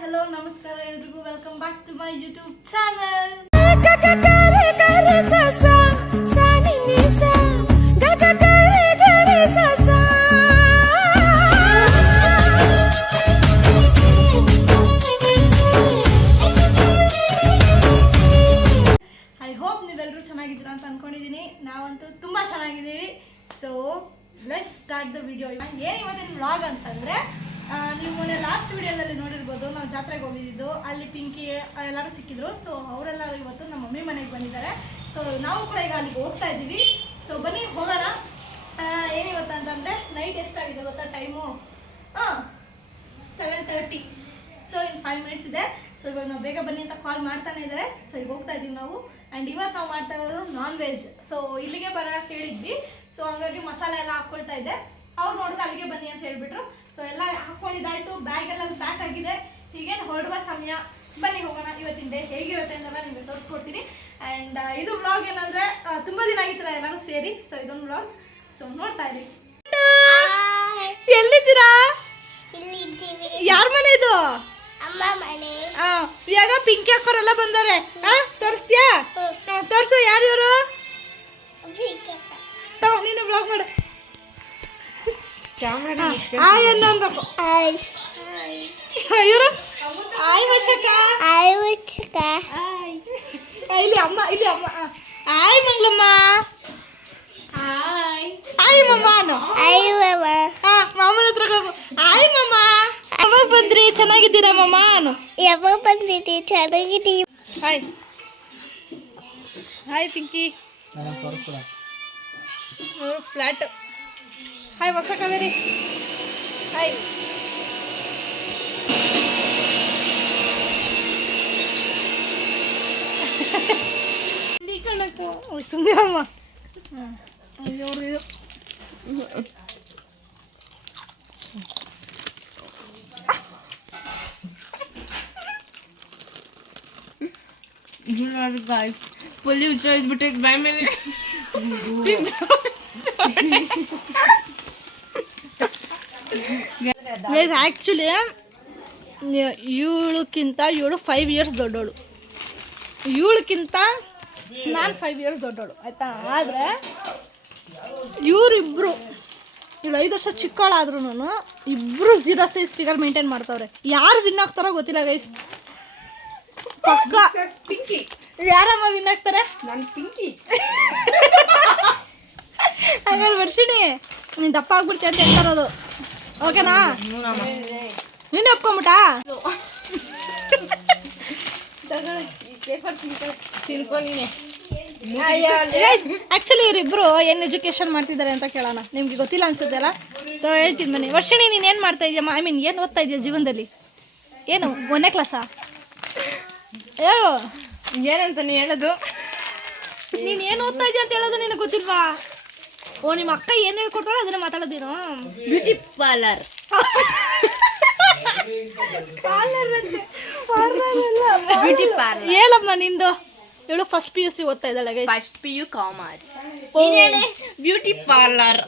hello, namaskara ಎಲ್ರಿಗೂ welcome back to my YouTube channel. I hope ನೀವೆಲ್ಲರೂ ಚೆನ್ನಾಗಿದ್ದೀರಾ ಅಂತ ಅನ್ಕೊಂಡಿದ್ದೀನಿ. ನಾವಂತೂ ತುಂಬ ಚೆನ್ನಾಗಿದ್ದೀವಿ. So let's start the video. ಏನು ಇವತ್ತಿನ ವ್ಲಾಗ್ ಅಂತಂದರೆ, ನೀವು ಮೊನ್ನೆ ಲಾಸ್ಟ್ ವಿಡಿಯೋದಲ್ಲಿ ನೋಡಿರ್ಬೋದು, ನಾವು ಜಾತ್ರೆಗೆ ಹೋಗಿದ್ದು. ಅಲ್ಲಿ ಪಿಂಕಿ ಎಲ್ಲರೂ ಸಿಕ್ಕಿದ್ರು. ಸೊ ಅವರೆಲ್ಲರೂ ಇವತ್ತು ನಮ್ಮ ಮಮ್ಮಿ ಮನೆಗೆ ಬಂದಿದ್ದಾರೆ. ಸೊ ನಾವು ಕೂಡ ಈಗ ಅಲ್ಲಿಗೆ ಹೋಗ್ತಾ ಇದ್ದೀವಿ. ಸೊ ಬನ್ನಿ ಹೋಗೋಣ. ಏನಿವತ್ತು ಅಂತಂದರೆ ನೈಟ್ ಎಷ್ಟಾಗಿದೆ ಗೊತ್ತಾ ಟೈಮು? 7:30. ಸೊ ಇನ್ನು 5 ಮಿನಿಟ್ಸ್ ಇದೆ. ಸೊ ಇವಾಗ ನಾವು ಬೇಗ ಬನ್ನಿ ಅಂತ ಕಾಲ್ ಮಾಡ್ತಾನೆ ಇದ್ದಾರೆ. ಸೊ ಈಗ ಹೋಗ್ತಾ ಇದ್ದೀವಿ ನಾವು. ಆ್ಯಂಡ್ ಇವತ್ತು ನಾವು ಮಾಡ್ತಾ ಇರೋದು ನಾನ್ ವೆಜ್. ಸೊ ಇಲ್ಲಿಗೆ ಬರೋಕ್ಕೆ ಹೇಳಿದ್ವಿ. ಸೊ ಹಂಗಾಗಿ ಮಸಾಲೆ ಎಲ್ಲ ಹಾಕ್ಕೊಳ್ತಾ ಇದ್ದೆ. ಅವ್ರು ನೋಡಿದ್ರೆ ಅಲ್ಲಿಗೆ ಬನ್ನಿ ಅಂತ ಹೇಳಿಬಿಟ್ರು. ಸೊ ಎಲ್ಲ ಹಾಕ್ಕೊಂಡಿದ್ದಾಯಿತು, ಬ್ಯಾಗ್ ಎಲ್ಲ ಪ್ಯಾಕ್ ಆಗಿದೆ. ಹೀಗೇನು ಹೊರಡುವ ಸಮಯ. ಬನ್ನಿ ಹೋಗೋಣ. ಇವತ್ತಿನ ಡೇ ಹೇಗಿರುತ್ತೆ ಅಂತೆಲ್ಲ ನಿಮಗೆ ತೋರಿಸ್ಕೊಡ್ತೀನಿ. ಆ್ಯಂಡ್ ಇದು ವ್ಲಾಗ್ ಏನಂದರೆ ತುಂಬ ದಿನ ಆಗಿತ್ತು ಎಲ್ಲರೂ ಸೇರಿ. ಸೊ ಇದೊಂದು ವ್ಲಾಗ್. ಸೊ ನೋಡ್ತಾ ಇರಿ. ಎಲ್ಲಿದ್ದೀರಾ? ಯಾರ ಮನೆ ಇದು? ಇವಾಗ ಪಿಂಕಿ ಅಕ್ಕವರೆಲ್ಲ ಬಂದವ್ರೆ. ತೋರಿಸ್ತೀಯಾ? ತೋರಿಸು. ಯಾರು ಇವರು? ನೀನು ಬ್ಲಾಗ್ ಮಾಡು. ಹಾಯ್ ಅನ್ನು ಅನ್ಬೇಕು. ಇವರು ಹಾಯ್ ವಶಕ. ಇಲ್ಲಿ ಅಮ್ಮ, ಇಲ್ಲಿ ಅಮ್ಮ. ಹಾಯ್ ಮಂಗ್ಲಮ್ಮ. ಹಾಯ್ ಮಮ್ಮ ಅನ್ನು. ಮಾಮನ ಹತ್ರ ಹೋಗು. ಹಾಯ್ ಮಮ್ಮ. ಯಾವಾಗ ಬಂದ್ರಿ? ಚೆನ್ನಾಗಿದ್ದೀರಾ ಮಮ್ಮ ಅನ್ನು. ಯಾವಾಗ ಬಂದಿದ್ದೀರಿ? ಚೆನ್ನಾಗಿದ್ದೀವಿ. Hi hi Pinky. Flat. Hi Varsha Kaveri. Hi. Sundaramma. guys, fully utilized but take 5 minutes. Actually ಇವಳಕ್ಕಿಂತ 5 ಇಯರ್ಸ್ ದೊಡ್ಡವಳು. ಇವಳಕ್ಕಿಂತ ನಾನು 5 ಇಯರ್ಸ್ ದೊಡ್ಡವಳು, ಆಯಿತಾ? ಆದರೆ ಇವರಿಬ್ಬರು, ಇವಳು 5 ವರ್ಷ ಚಿಕ್ಕವಳಾದ್ರೂ ಇಬ್ಬರು 0 ಸೈಜ್ ಫಿಗರ್ ಮೇಂಟೈನ್ ಮಾಡ್ತಾವ್ರೆ. ಯಾರು ವಿನ್ ಆಗ್ತಾರೋ ಗೊತ್ತಿಲ್ಲ ಗೈಸ್. ಪಕ್ಕ ಪಿಂಕಿ. ಯಾರಮ್ಮ ವಿನ್ ಆಗ್ತಾರೆ? ನಾನು ಪಿಂಕಿ. ಹಾಗಾದ್ರೆ ವರ್ಷಿಣಿ ನೀನು ದಪ್ಪ ಆಗ್ಬಿಡ್ತೀಯ ಅಂತ ಹೇಳ್ತಾರದು. ಓಕೆನಾ? ನೀನು ಒಪ್ಕೊಂಬಿಟ್ಟ? ಆ್ಯಕ್ಚುಲಿ ಇವರಿಬ್ಬರು ಏನು ಎಜುಕೇಶನ್ ಮಾಡ್ತಿದ್ದಾರೆ ಅಂತ ಕೇಳೋಣ. ನಿಮ್ಗೆ ಗೊತ್ತಿಲ್ಲ ಅನ್ಸುತ್ತೆ ಅಲ್ಲ? ಸೊ ಹೇಳ್ತೀನಿ ಬನ್ನಿ. ವರ್ಷಿಣಿ ನೀನು ಏನು ಮಾಡ್ತಾ ಇದೆಯಮ್ಮ? ಐ ಮೀನ್ ಏನು ಓದ್ತಾ ಇದೆಯಾ ಜೀವನದಲ್ಲಿ? ಏನು 1ನೇ ಕ್ಲಾಸಾ? ಹೇಳು. ಏನಂತ ನೀ ಹೇಳೋದು? ನೀನು ಏನು ಓದ್ತಾ ಇದೆಯಾ ಅಂತ ಹೇಳೋದು ನಿನಗೆ ಗೊತ್ತಿಲ್ವಾ? ಓ, ನಿಮ್ಮ ಅಕ್ಕ ಏನು ಹೇಳ್ಕೊಡ್ತಾಳೋ ಅದನ್ನೇ ಮಾತಾಡೋದೇನು? Beauty parlour. Beauty parlour. ಹೇಳಮ್ಮ ನಿಂದು. ಹೇಳು. ಫಸ್ಟ್ PUC ಓದ್ತಾ ಇದ್ದಾಳೆ ಗೈಸ್. First PU commerce. ನೀನು ಹೇಳಿ. Beauty parlour.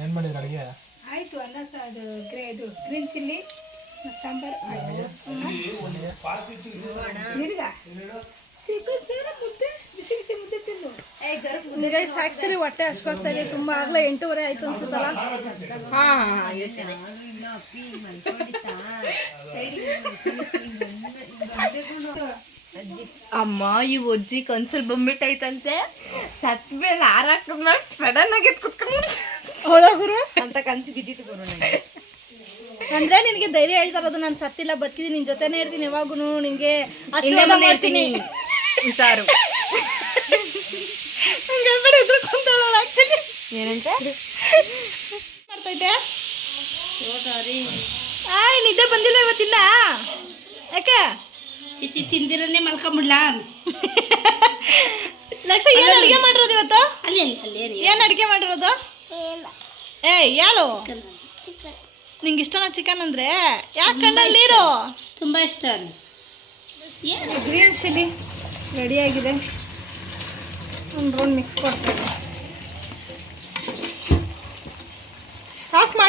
ಏನು ಮಾಡಿದ್ರು ಅಡುಗೆ? ಆಯಿತು. ಅನ್ನ ಅದು ಗ್ರೀನ್ ಚಿಲ್ಲಿ ಸಾಂಬಾರು ನಿನಗ ಚಿಕನ್ ಸೇರಿ ಮುದ್ದೆ, ಬಿಸಿ ಬಿಸಿ ಮುದ್ದೆ ತಿನ್ನು. ಗೈಸ್ ಆ್ಯಕ್ಚುಲಿ ಹೊಟ್ಟೆ ಹಚ್ಕೊಳ್ತಾ ಇದೆ ತುಂಬ. ಆಗಲೇ 8:30 ಆಯಿತು ಅನ್ಸುತ್ತಲ್ಲ? ಅಮ್ಮ ಈ ಒಜ್ಜಿ ಕನ್ಸಲ್ ಬಂದ್ಬಿಟ್ಟೈತಂತೆ. ಸತ್ ಮೇಲೆ ಹಾರಾಕ ಸಡನ್ ಆಗಿ ಕುತ್ಕೊಂಡು ಹೌದಾ ಗುರು ಅಂತ ಕನ್ಸು ಬಿದ್ದಿತ್ತು ಗುರು ನನಗೆ. ಅಂದ್ರೆ ನಿನಗೆ ಧೈರ್ಯ ಹೇಳ್ತಾ ಇರೋದು, ನಾನು ಸತ್ತಿಲ್ಲ, ಬದುಕಿದ್ದೀನಿ, ನಿನ್ನ ಜೊತೆನೇ ಇರ್ತೀನಿ, ಯಾವಾಗೂ ನಿನಗೆ ಆಶೀರ್ವಾದ ಮಾಡ್ತೀನಿ. ಹುಷಾರು. ಏನಂತ ಮಾಡ್ತೈತೆ? ಆಯ್ ನಿದ್ದೆ ಬಂದಿಲ್ಲ ಇವತ್ತಿನ. ಯಾಕೆ? ಚಿಚ್ಚಿ ತಿಂದಿರನ್ನೇ ಮಲ್ಕೊಂಬಿಡ್ಲ. ಲಕ್ಷ ಏನು ಅಡುಗೆ ಮಾಡಿರೋದು ಇವತ್ತು? ಅಲ್ಲಿ ಅಲ್ಲಿ ಅಲ್ಲಿ ಏನು ಅಡುಗೆ ಮಾಡಿರೋದು? ಹೇಳು. ನಿಂಗೆ ಇಷ್ಟನಾ ಚಿಕನ್ ಅಂದರೆ? ಯಾಕೆ ಕಣ್ಣಲ್ಲಿ ನೀರು? ತುಂಬ ಇಷ್ಟ. ಗ್ರೀನ್ ಚಿಲ್ಲಿ ರೆಡಿಯಾಗಿದೆ. ಒಂದು ರೌಂಡ್ ಮಿಕ್ಸ್ ಕೊಡ್ತೇವೆ.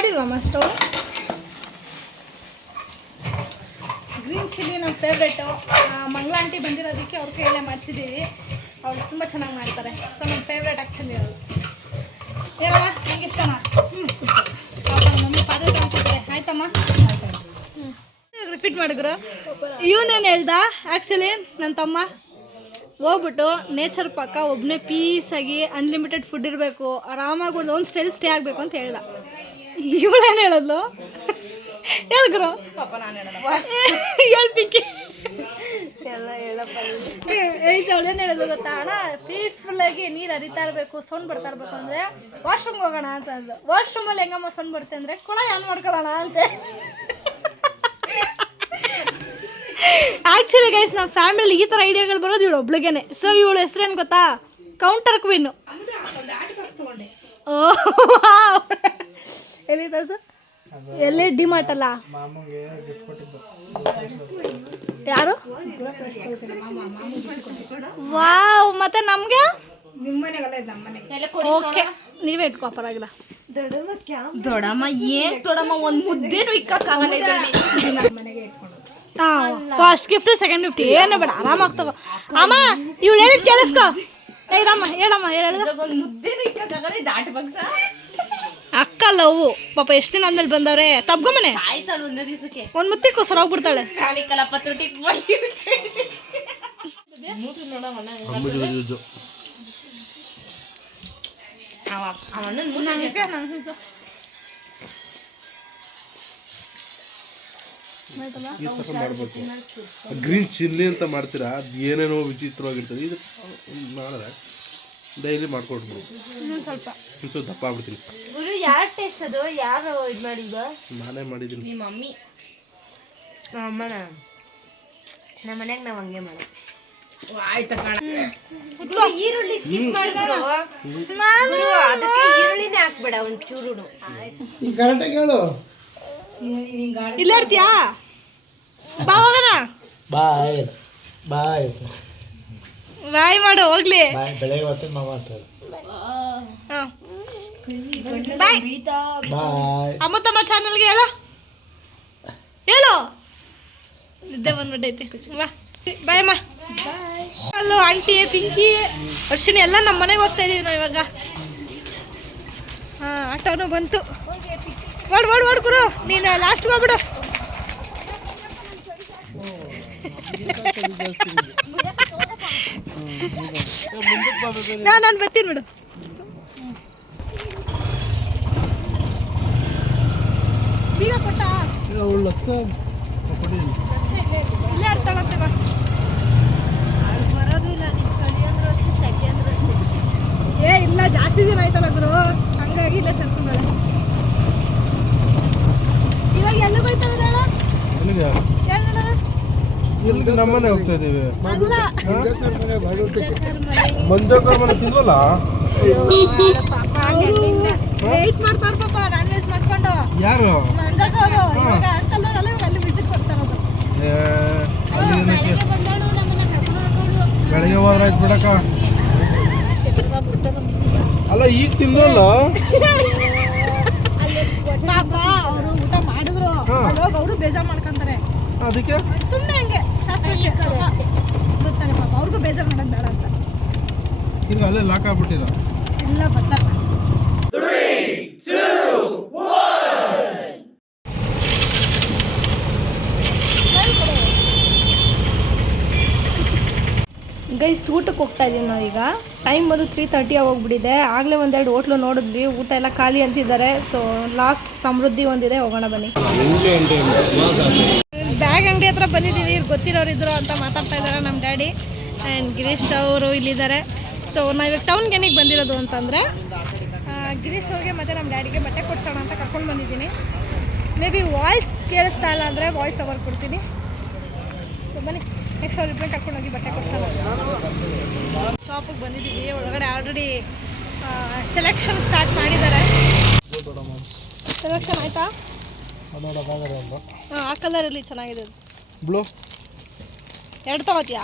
ಮಾಡಿಲ್ವಮ್ಮ ಸ್ಟವ್? ಗ್ರೀನ್ ಚಿಲ್ಲಿ ನಮ್ಮ ಫೇವ್ರೇಟು. ಮಂಗಳ ಆಂಟಿ ಬಂದಿರೋದಕ್ಕೆ ಅವ್ರ ಕೈಯಲ್ಲೇ ಮಾಡಿಸಿದ್ದೀವಿ. ಅವ್ರು ತುಂಬ ಚೆನ್ನಾಗಿ ಮಾಡ್ತಾರೆ. ಸೊ ನಮ್ಮ ಫೇವ್ರೇಟ್ ಆ್ಯಕ್ಚುಲಿ ಅದು. ಏನಮ್ಮ ನಿಂಗೆ ಇಷ್ಟನಾ? ಮಮ್ಮಿ ಪಾತ್ರೆ ತಗೊಂತಿದ್ದಾರೆ. ಆಯ್ತಮ್ಮ, ರಿಪೀಟ್ ಮಾಡಿದ್ರು. ಇವನೇನು ಹೇಳ್ದ ಆ್ಯಕ್ಚುಲಿ ನನ್ನ ತಮ್ಮ ಹೋಗ್ಬಿಟ್ಟು ನೇಚರ್ ಪಕ್ಕ ಒಬ್ಬನೇ ಪೀಸಾಗಿ ಅನ್ಲಿಮಿಟೆಡ್ ಫುಡ್ ಇರಬೇಕು, ಆರಾಮಾಗಿ ಒಂದು ಹೋಮ್ ಸ್ಟೇಲಿ ಸ್ಟೇ ಆಗಬೇಕು ಅಂತ ಹೇಳ್ದ. ಇವಳೇನು ಹೇಳಿದ್ಲು ಹೇಳಿದ್ರು ಹೇಳ್ಪಿಕ್ಕಿ ಅವಳೇನು ಹೇಳಿದ್ಲು ಗೊತ್ತಾ ಅಣ್ಣ, ಪೀಸ್ಫುಲ್ಲಾಗಿ ನೀರು ಹರಿತಾ ಇರಬೇಕು, ಸೌಂಡ್ ಬರ್ತಾ ಇರಬೇಕು ಅಂದರೆ ವಾಶ್ರೂಮ್ಗೆ ಹೋಗೋಣ ಅಂತ ಅಂದು. ವಾಶ್ರೂಮಲ್ಲಿ ಹೆಂಗಮ್ಮ ಸೌಂಡ್ ಬರುತ್ತೆ ಅಂದರೆ ಕೊಳ ಏನು ಮಾಡ್ಕೊಳ್ಳೋಣ ಅಂತೆ. ಆ್ಯಕ್ಚುಲಿ ಗೈಸ್ ನಮ್ಮ ಫ್ಯಾಮಿಲಿ ಈ ಥರ ಐಡಿಯಾಗಳು ಬರೋದು ಇವಳು ಒಬ್ಳಿಗೇನೆ. ಸೊ ಇವಳು ಹೆಸ್ರೇನು ಗೊತ್ತಾ? Counter queen. ಓ ಎಲ್ಲಿದ್ದ ಸರ್? ಎಲ್ಲಿ ಡಿಮಾರ್ಟ್ ಅಲ್ಲ? ಯಾರು? ವಾವ್. ಮತ್ತೆ ನಮಗೆ ಓಕೆ, ನೀವೇ ಇಟ್ಕೋ, ಪರವಾಗಿಲ್ಲ. ದೊಡಮ್ಮ ಏನ್ ದೊಡಮ್ಮ, ಒಂದು ಮುದ್ದೆನೂ ಇಕ್ಕಾಗಲ್ಲ ಇದರಲ್ಲಿ. ಫಸ್ಟ್ ಗಿಫ್ಟ್ ಸೆಕೆಂಡ್ ಗಿಫ್ಟ್ ಏನು ಬೇಡ, ಆರಾಮಾಗ್ತವ. ಅಮ್ಮ ಇವಳು ಹೇಳಿದ್ ಕೇಳಿಸ್ಕೊ. ಏರಮ್ಮ ಹೇಳಮ್ಮ, ಹೇಳಿದ ಒಂದು ಮುದ್ದೆನೂ ಇಕ್ಕಾಗಲ್ಲ. ದಾಟ ಬಗ್ಸ ಅಕ್ಕ ಲವ್ ಪಾಪ ಎಷ್ಟು ದಿನ ಅಂದ್ಮೇಲೆ ಬಂದವ್ರೆ. ತಬ್ಗೊಮ್ಮನೆ ಆಯ್ತಾಳು ಒಂದೇ ದಿವಸಕ್ಕೆ ಒಂದು ಮುತ್ತಿಗೋಸ್ಕರ ಹೋಗ್ಬಿಡ್ತಾಳೆ. ಖಾಲಿ ಕಲಪತ್ರುಟಿ ಗ್ರೀನ್ ಚಿಲ್ಲಿ ಅಂತ ಮಾಡ್ತೀರಾ, ಅದು ಏನೇನೋ ವಿಚಿತ್ರವಾಗಿರ್ತದೆ. ಇದು ಮಾಡಿದ್ರೆ ಡೈಲಿ ಮಾಡ್ಕೊಡ್ಬೋದು. ಸ್ವಲ್ಪ ಒಂಚೂರು ದಪ್ಪ ಆಗ್ಬಿಡ್ತೀನಿ. ಗುರು ಯಾರು ಟೇಸ್ಟ್ ಅದು? ಯಾರು ಇದು ಮಾಡಿದ್ದು? ನಾನೇ ಮಾಡಿದ್ದೀನಿ. ನಿಮ್ಮ ಮಮ್ಮಿ ಅಮ್ಮನ ನಮ್ಮ ಮನ್ಯಾಗ ನಾವು ಹಂಗೆ ಮಾಡೋದು. ಆಯ್ತು ಕಣ. ಈರುಳ್ಳಿ ಸ್ಕಿಪ್ ಮಾಡಿದ್ರು ಅದಕ್ಕೆ ಈರುಳ್ಳಿನೇ ಹಾಕ್ಬೇಡ ಒಂಚೂರು. ಇಲ್ಲೇ ಇರ್ತೀಯಾ? ಬಾ ಹೋಗೋಣ. ಬಾಯ್ ಬಾಯ್ ಬಾಯ್ ಮಾಡು ಹೋಗ್ಲಿ. ಬಾಯ್ ಬೆಳಗ್ಗೆ ಹೊತ್ತು ನಾವು ಮಾಡ್ತಾರೆ. ಬಾಯ್ ಬಾಯ್ ಅಮ್ಮ ತಮ್ಮ ಚಾನಲ್ಗೆ ಹೇಳು ಹೇಳು. ನಿದ್ದೆ ಬಂದ್ಬಿಟ್ಟೈತಿ. ಬಾ ಬಾಯ್ ಅಮ್ಮ. ಅಲ್ಲೋ ಆಂಟಿ, ಪಿಂಕಿ, ವರ್ಷಿಣಿ ಎಲ್ಲ ನಮ್ಮ ಮನೆಗೆ ಹೋಗ್ತಾ ಇದೀವಿ ನಾವು ಇವಾಗ. ಹಾಂ ಆಟೋನು ಬಂತು. ಓಡ್ ಗುರು, ನೀನು ಲಾಸ್ಟ್ಗೆ ಹೋಗ್ಬಿಡು. ನಾನು ಬರ್ತೀನಿ ಬಿಡು. ಬೀಗ ಕೊಟ್ಟ ಇಲ್ಲೇ ಇರ್ತಾಳಂತೆ. ಬಾ ಬರೋದಿಲ್ಲ. ನೀನು ಚಳಿ ಅಂದ್ರೂ ಅಷ್ಟೇ, ಸೆಕೆ ಅಂದ್ರೂ ಅಷ್ಟೇ. ಏ ಇಲ್ಲ, ಜಾಸ್ತಿ ದಿನ ಆಯ್ತಲ್ಲ ಗುರು, ಹಂಗಾಗಿ ಇಲ್ಲ ಸೇರ್ಕೊಂಡಾಳೆ. ಇವಾಗ ಎಲ್ಲ ಬೈತಾಳೆ ಎಲ್ಲಿಗೆ ನಮ್ಮನೆ ಹೋಗ್ತಾ ಇದ್ದೀವಿ. ಅಲ್ಲ ಮಂಜೋಕರ್ ಮನೆ ತಿನ್ವಲ್ಲ. ವೆಯ್ಟ್ ಮಾಡ್ತಾರ ಪಾಪ, ನಾನ್ ವೆಜ್ ಮಾಡ್ಕೊಂಡು. ಯಾರು? ಮಂಜಕ್ಕವರು ಇವಾಗ ಅಂಕಲ್ ಅವರೆಲ್ಲ ಇವಾಗ ಅಲ್ಲಿ ವಿಸಿಟ್ ಕೊಡ್ತಾರದು. ಬೆಳಗ್ಗೆ ಹೋದ್ರೆ ಆಯ್ತು ಬಿಡಕ್ಕ. ಅಲ್ಲ ಈಗ ತಿಂದಲ್ಲ ಪಾಪ ಅವರು ಊಟ ಮಾಡಿದ್ರು, ಅವಾಗ ಅವರು ಬೇಜಾರು ಮಾಡ್ಕೊಂತಾರೆ. ಅದಕ್ಕೆ ಸುಮ್ಮನೆ ಹಂಗೆ ಶಾಸ್ತ್ರಕ್ಕೆ ಗೊತ್ತಾನೆ ಪಾಪ, ಅವ್ರಿಗೂ ಬೇಜಾರು ಮಾಡೋದು ಬೇಡ ಅಂತ. ತಿರ್ಗಿ ಅಲ್ಲೇ ಲಾಕ್ ಆಗ್ಬಿಟ್ಟಿರ. ಇಲ್ಲ ಬತ್ತಲ್ಲ. ಗೈಸ್ ಊಟಕ್ಕೆ ಹೋಗ್ತಾ ಇದೀವಿ ನಾವೀಗ. ಟೈಮ್ ಬಂದು 3:30 ಆಗೋಗ್ಬಿಟ್ಟಿದೆ. ಆಗಲೇ ಒಂದೆರಡು ಹೋಟ್ಲು ನೋಡಿದ್ವಿ, ಊಟ ಎಲ್ಲ ಖಾಲಿ ಅಂತಿದ್ದಾರೆ. ಸೊ ಲಾಸ್ಟ್ ಸಮೃದ್ಧಿ ಒಂದಿದೆ, ಹೋಗೋಣ ಬನ್ನಿ. ಬ್ಯಾಗ್ ಅಂಗಡಿ ಹತ್ರ ಬಂದಿದ್ದೀವಿ. ಇವ್ರು ಗೊತ್ತಿರೋರು ಇದ್ರು ಅಂತ ಮಾತಾಡ್ತಾ ಇದ್ದಾರೆ ನಮ್ಮ ಡ್ಯಾಡಿ. ಆ್ಯಂಡ್ ಗಿರೀಶ್ ಅವರು ಇಲ್ಲಿದ್ದಾರೆ. ಸೊ ನಾವಿವಾಗ ಟೌನ್ಗೆ ಏನಕ್ಕೆ ಬಂದಿರೋದು ಅಂತಂದರೆ ಗಿರೀಶ್ ಅವ್ರಿಗೆ ಮತ್ತು ನಮ್ಮ ಡ್ಯಾಡಿಗೆ ಬಟ್ಟೆ ಕೊಡ್ಸೋಣ ಅಂತ ಕರ್ಕೊಂಡು ಬಂದಿದ್ದೀನಿ. ಮೇ ಬಿ ವಾಯ್ಸ್ ಕೇಳಿಸ್ತಾ ಇಲ್ಲ ಅಂದರೆ ವಾಯ್ಸ್ ಓವರ್ ಕೊಡ್ತೀನಿ. ಸೊ ಬನ್ನಿ, ನೆಕ್ಸ್ಟ್ ಅವ್ರಿಬ್ಬರೇ ಕರ್ಕೊಂಡೋಗಿ ಬಟ್ಟೆ ಕೊಡ್ಸೋಣ. ಶಾಪಿಗೆ ಬಂದಿದ್ದೀವಿ. ಒಳಗಡೆ ಆಲ್ರೆಡಿ ಸೆಲೆಕ್ಷನ್ ಸ್ಟಾರ್ಟ್ ಮಾಡಿದ್ದಾರೆ. ಸೆಲೆಕ್ಷನ್ ಆಯಿತಾ? ಹಾಂ, ಆ ಕಲರಲ್ಲಿ ಚೆನ್ನಾಗಿದೆ. ಬ್ಲೂ ಎರಡು ತಗೋತೀಯಾ?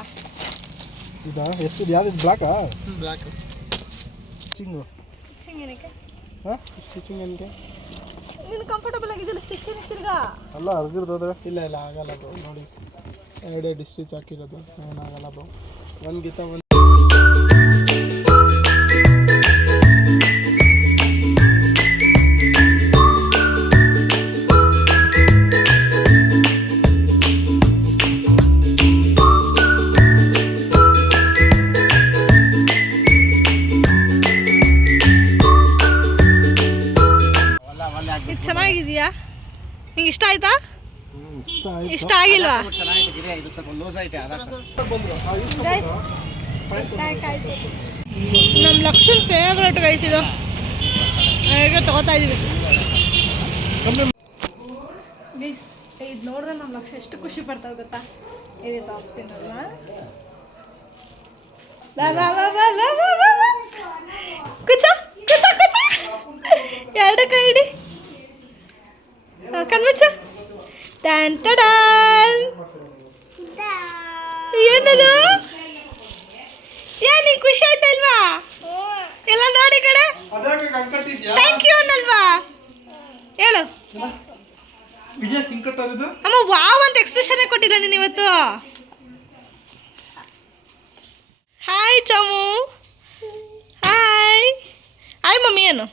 ಇದಾ? ಎಷ್ಟು ಯಾವ್ದು? ಬ್ಲ್ಯಾಕಾ? ಬ್ಲ್ಯಾಕ್. ಸ್ಟಿಚಿಂಗು ಸ್ಟಿಚಿಂಗ್ ಏನಕ್ಕೆ? ಹಾಂ, ಸ್ಟಿಚಿಂಗ್ ಏನಕ್ಕೆ? ನೀನು ಕಂಫರ್ಟಬಲ್ ಆಗಿದ್ದಿಲ್ಲ ಸ್ಟಿಚ್ ತಿರ್ಗಾ ಅಲ್ಲ ಅರ್ಗಿರ್ದೋದ್ರೆ ಇಲ್ಲ ಇಲ್ಲ ಆಗಲ್ಲ ಬ್ರೋ ನೋಡಿ ಎರಡೇ ಡಿಸ್ಟಿಚ್ ಹಾಕಿರೋದು ಏನಾಗಲ್ಲ ಬ್ರೋ ಒಂದು ಗೀತ ಒಂದು ಇದು ಚೆನ್ನಾಗಿದೆಯಾ ನಿಂಗೆ ಇಷ್ಟ ಆಯ್ತಾ ಇಷ್ಟ ಆಗಿಲ್ವಾ ಗೈಸ್ ನಮ್ಮ ಲಕ್ಷನ್ ಫೇವ್ರೇಟ್ ಗೈಸ್ ಇದು ಈಗ ತಗೋತಾ ಇದೀವಿ ಗೈಸ್ ಇದು ನೋಡಿದ್ರೆ ನಮ್ಮ ಲಕ್ಷ ಎಷ್ಟು ಖುಷಿ ಪಡ್ತಾವೆ ಗೊತ್ತಾ ಇದೆ ತೋರಿಸ್ತೀನಲ್ಲ ಬಾ ಬಾ ಬಾ ಬಾ ಬಾ ಬಾ ಬಾ ಬಾ ಕುಚ ಕುಚ ಕುಚ ಎರಡು ಕೈ ಹಿಡಿ ಕಣ್ಮುಚ್ಚ ಟ್ಯಾನ್ ಟಡಾನ್ ಏನದು ಏನ್ ನಿಂಗೆ ಖುಷಿ ಆಯ್ತಾ ಇಲ್ವಾ ಎಲ್ಲ ನೋಡಿ ಕಡೆ ಥ್ಯಾಂಕ್ ಯು ಅನ್ನಲ್ವಾ ಹೇಳು ಅಮ್ಮ ವಾವ್ ಅಂತ ಎಕ್ಸ್ಪ್ರೆಷನ್ ಕೊಟ್ಟಿಲ್ಲ ನೀನು ಇವತ್ತು ಹಾಯ್ ಚಮು ಹಾಯ್ ಹಾಯ್ ಮಮ್ಮಿ ಏನು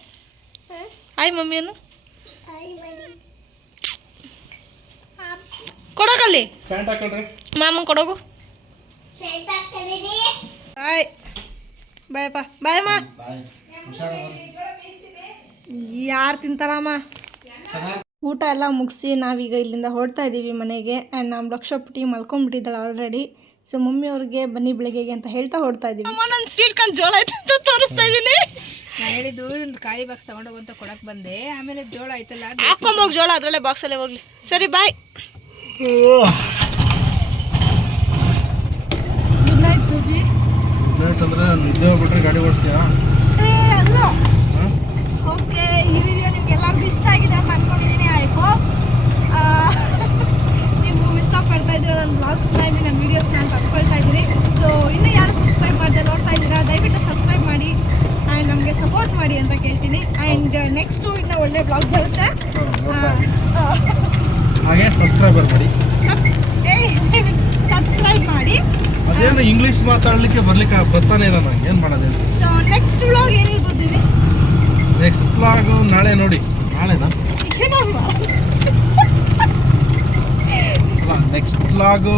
ಹಾಯ್ ಮಮ್ಮಿ ಏನು ಕೊಡೋಕಲ್ಲಿ ಪ್ಯಾಂಟ್ ಹಾಕೊಳ್ರಿ ಮಾಮನ್ ಕೊಡೋಗು ಬಾಯ್ ಬಾಯಪ್ಪ ಬಾಯಮ್ಮ ಯಾರು ತಿಂತಾರಮ್ಮ ಊಟ ಎಲ್ಲ ಮುಗಿಸಿ ನಾವೀಗ ಇಲ್ಲಿಂದ ಹೊರಡ್ತಾ ಇದ್ದೀವಿ ಮನೆಗೆ ಆ್ಯಂಡ್ ನಮ್ಮ ಲಕ್ಷ ಪುಟಿ ಮಲ್ಕೊಂಡ್ಬಿಟ್ಟಿದ್ದಾಳೆ ಆಲ್ರೆಡಿ ಸೊ ಮಮ್ಮಿ ಅವ್ರಿಗೆ ಬನ್ನಿ ಬೆಳಿಗ್ಗೆಗೆ ಅಂತ ಹೇಳ್ತಾ ಹೊರಡ್ತಾ ಇದ್ದೀವಿ ಅಮ್ಮ ನಾನು ಸ್ವೀಟ್ ಕಂಡು ಜೋಳ ಆಯ್ತು ಅಂತ ತೋರಿಸ್ತಾ ಇದ್ದೀನಿ ನಾ ಹೇಳಿದ್ದು ಒಂದು ಖಾಲಿ ಬಾಕ್ಸ್ ತಗೊಂಡೋಗು ಅಂತ ಕೊಡಕ್ಕೆ ಬಂದೆ ಆಮೇಲೆ ಜೋಳ ಆಯ್ತಲ್ಲ ಹಾಕೊಂಬೋಗಿ ಜೋಳ ಅದರಲ್ಲೇ ಬಾಕ್ಸಲ್ಲೇ ಹೋಗ್ಲಿ ಸರಿ bye good night baby late ಅಂದರೆ ನಿದ್ದೆ ಹೋಗ್ಬಿಟ್ರೆ ಗಾಡಿ ಓಡಿಸ್ತೀಯಾ ಅಲ್ಲ ಓಕೆ ಈ ವಿಡಿಯೋ ನಿಮ್ಗೆ ಎಲ್ಲರಿಗೂ ಇಷ್ಟ ಆಗಿದೆ ಅಂತ ಅಂದ್ಕೊಂಡಿದ್ದೀನಿ ಐ ಹೋಪ್ ನೀವು ಇಷ್ಟಪಡ್ತಾ ಇದ್ದೀರಾ ನನ್ನ ಬ್ಲಾಗ್ಸ್ನ ನನ್ನ ವೀಡಿಯೋಸ್ನ ಅಂತ ಅಂದ್ಕೊಳ್ತಾ ಇದ್ದೀನಿ ಸೊ ಇನ್ನೂ ಯಾರು ಸಬ್ಸ್ಕ್ರೈಬ್ ಮಾಡದೆ ನೋಡ್ತಾ ಇದ್ದೀರಾ ದಯವಿಟ್ಟು ಸಬ್ಸ್ಕ್ರೈಬ್ ಮಾಡಿ ಆ್ಯಂಡ್ ನಮಗೆ ಸಪೋರ್ಟ್ ಮಾಡಿ ಅಂತ ಕೇಳ್ತೀನಿ ಆ್ಯಂಡ್ ನೆಕ್ಸ್ಟು ಇನ್ನೂ ಒಳ್ಳೆ ಬ್ಲಾಗ್ ಬರುತ್ತೆ ಹಾಗೆ ಸಬ್ಸ್ಕ್ರೈಬರ್ ಮಾಡಿ ಸಬ್ಸ್ಕ್ರೈಬ್ ಮಾಡಿ ಅದೇನು ಇಂಗ್ಲೀಷ್ ಮಾತಾಡಲಿಕ್ಕೆ ಬರ್ತಾನೆ ಇಲ್ಲ ನಂಗೆ ಏನು ಮಾಡೋದು ಸೊ ನೆಕ್ಸ್ಟ್ ವ್ಲಾಗ್ ಏನಿರ್ಬೋದು ನೆಕ್ಸ್ಟ್ ವ್ಲಾಗು ನಾಳೆ ನೋಡಿ ನಾಳೆನಾ ಅಲ್ಲ ನೆಕ್ಸ್ಟ್ ವ್ಲಾಗು